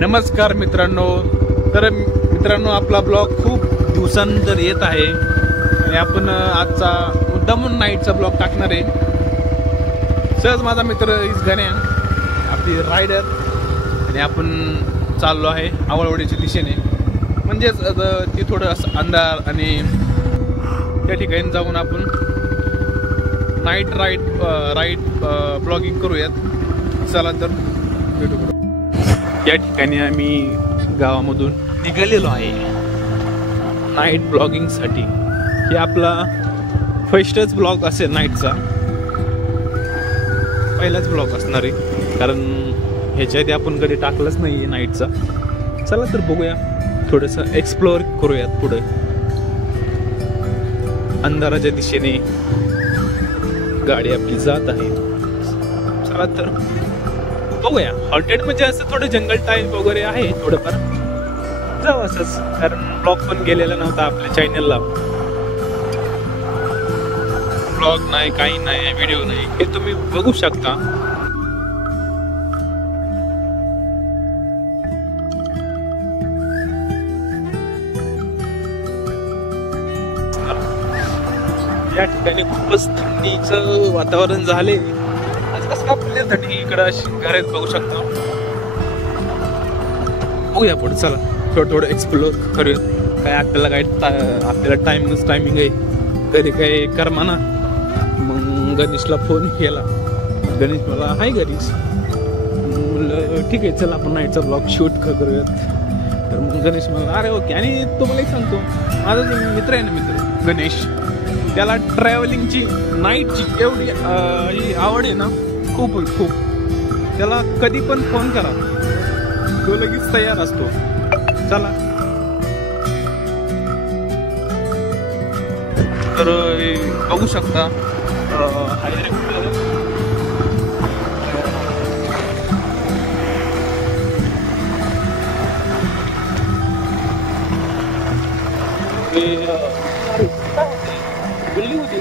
नमस्कार मित्रांनो. तर मित्रांनो, आपला ब्लॉग खूप दिवसानंतर येत आहे आणि आपण आजचा मुद्दामून नाईटचा ब्लॉग टाकणार आहे. सहज माझा मित्र इस गण्या, आपली रायडर, आणि आपण चाललो आहे आवळवडीच्या दिशेने. म्हणजेच ती थोडं असं अंधार आणि त्या ठिकाणी जाऊन आपण नाईट राईड ब्लॉगिंग करूयात. चला तर भेटू. या ठिकाणी आम्ही गावामधून निघालेलो आहे नाईट ब्लॉगिंगसाठी. हे आपला फर्स्टच ब्लॉग असेल नाईटचा, पहिलाच ब्लॉग असणार आहे, कारण ह्याच्या आधी आपण कधी टाकलंच नाही आहे नाईटचा. चला तर बघूया, थोडंसं एक्सप्लोअर करूयात पुढे अंधाराच्या दिशेने गाडी आपली जात आहे. चला तर बघूया. हॉटेड म्हणजे असं थोडं जंगल टाईप वगैरे आहे थोडंफार, जाऊ असंच, कारण ब्लॉग पण गेलेला नव्हता आपल्या चॅनलला. ब्लॉग नाही, काही नाही, व्हिडिओ नाही, हे तुम्ही बघू शकता. या ठिकाणी खूपच थंडीचं वातावरण झाले. आज कसं का थंडी इकडं घरात बघू शकता. बघूया पुढे, चला थोडं एक्सप्लोर करूया. काय आपल्याला टायमिंग आहे, घरी काय कर्मा ना. मग गणेशला फोन केला, गणेश मला हाय घरीच, म्हणलं ठीक आहे चला आपण नाईटचा ब्लॉग शूट करूयात. तर मग गणेश मला अरे ओके. आणि तुम्हाला एक सांगतो, माझा जे मित्र आहे ना, गणेश, त्याला ट्रॅव्हलिंगची नाईटची एवढी आवड आहे ना, खूप. त्याला कधी पण फोन करा, तो लगेच तयार असतो. चला तर बघू शकता गल्ली होती.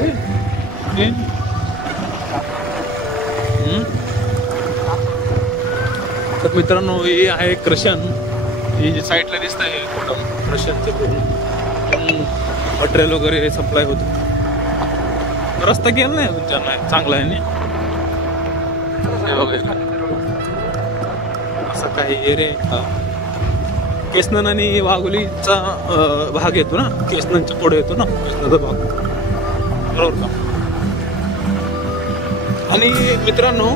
तर मित्रांनो, हे आहे क्रशन. हे जे साईडला दिसत आहे क्रशनचं मटेरियल वगैरे सप्लाय होतं. रस्ता गेला नाही तुमच्या, चांगला आहे ना वगैरे असं काही एरिया. केसनन आणि वाघोलीचा भाग येतो ना, केसननच्या पुढे येतो ना केसननचा भाग, बरोबर का. आणि मित्रांनो,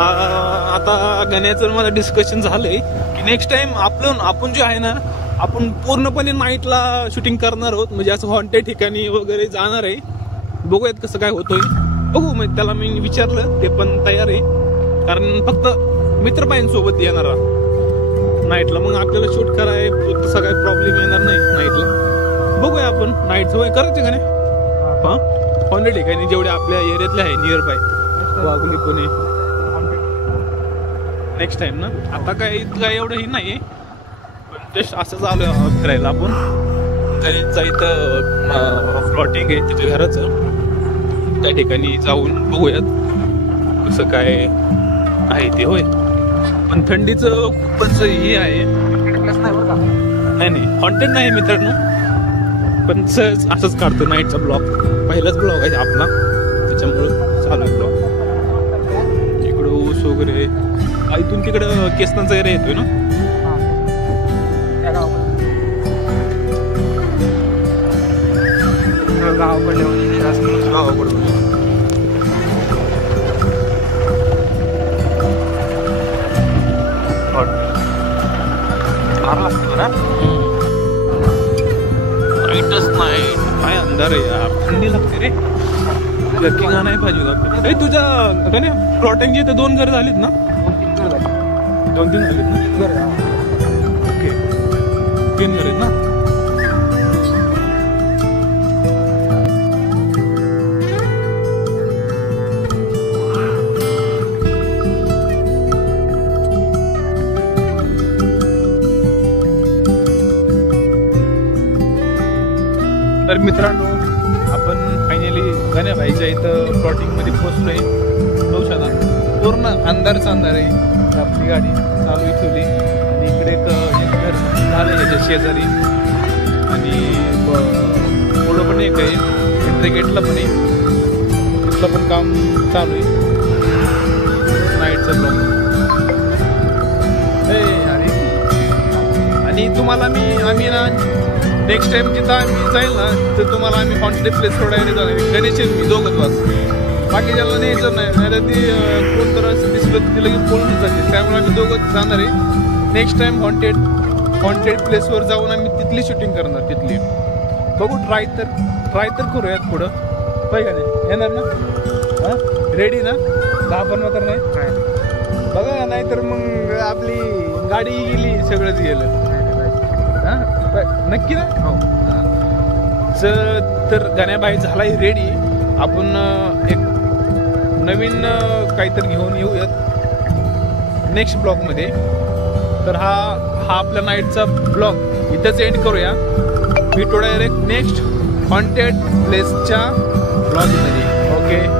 आता गण्याचं माझं डिस्कशन झालंय की नेक्स्ट टाइम आपण जे आहे ना, आपण पूर्णपणे नाईटला शूटिंग करणार आहोत. म्हणजे असं हॉन्टेड ठिकाणी वगैरे जाणार आहे. बघूयात कसं काय होतंय, बघू. मग त्याला मी विचारलं, ते पण तयार आहे, कारण फक्त मित्रबाईंसोबत येणार नाईटला. मग आपल्याला शूट कराय तसा काही प्रॉब्लेम येणार नाही नाईटला. बघूया आपण नाईटचं वय करायचं का नाही. हां, हॉन्टेड ठिकाणी जेवढे आपल्या एरियातले आहे near by, Wagholi, Pune, next time ना. आता काय एवढंही नाही, पण जस्ट असं चालू आहे फिरायला. आपण गणेशचा इथं प्लॉटिंग आहे त्याच्या घराचं, त्या ठिकाणी जाऊन बघूयात कसं काय आहे ते. होय, पण थंडीचं खूपच हे आहे. नाही हॉन्टेड नाही मित्रांनो, पण सहज असंच काढतो नाईटचा ब्लॉग. पहिलाच ब्लॉग आहे आपला, त्याच्यामुळं चालू आहे ब्लॉग. इकडं ऊस वगैरे, इथून तिकडं केसनाचा एरिया येतोय ना. गावाकडे नाईटच नाही, काय अंधार आहे यार, थंडी लागते रे. जर्किंग नाही पाहिजे. तुझ्या प्लॉटिंगची इथे 2 घरं झालीत ना, 2-3 झालीत ना. ओके, 3 घर आहेत ना. तर मित्रांनो, आपण फायनली गण्या भाईच्या इथं प्लॉटिंग मध्ये पोहोचलोय. बघू शकता पूर्ण अंधारच अंधार आहे. आपली गाडी चालू ठेवली इकडे एक घर झालं याच्या शेजारी आणि पुढं पण एक आहे, एंट्री गेटला पण आहे, तिथलं पण काम चालू आहे नाईटचं ब्लॉक. आणि तुम्हाला आम्ही ना नेक्स्ट टाइम जिथं आम्ही जाईल ना तर तुम्हाला आम्ही हॉन्टेड प्लेस सोडायला जाणार, गणेश मी दोघंच वाच, बाकी ज्याला न्यायचं नाही, नाही तर ती कोणतं असं दिसलं तिला की पळून जाते, त्यामुळे आम्ही दोघंच जाणार आहे. नेक्स्ट टाइम हॉन्टेड प्लेसवर जाऊन आम्ही तिथली शूटिंग करणार, तिथली बघू, ट्राय तर करूयात पुढं, होय का नाही, येणार ना? हां रेडी ना? 10-15 तर नाही बघा, नाही तर मग आपली गाडी गेली, सगळंच गेलं. हां नक्की ना? हो. तर गाण्याबाई झालाय रेडी, आपण एक नवीन काहीतरी घेऊन येऊयात नेक्स्ट ब्लॉगमध्ये. तर हा आपल्या नाईटचा ब्लॉग इथंच एंड करूया. भेटू डायरेक्ट नेक्स्ट हॉन्टेड प्लेसच्या ब्लॉगमध्ये. ओके.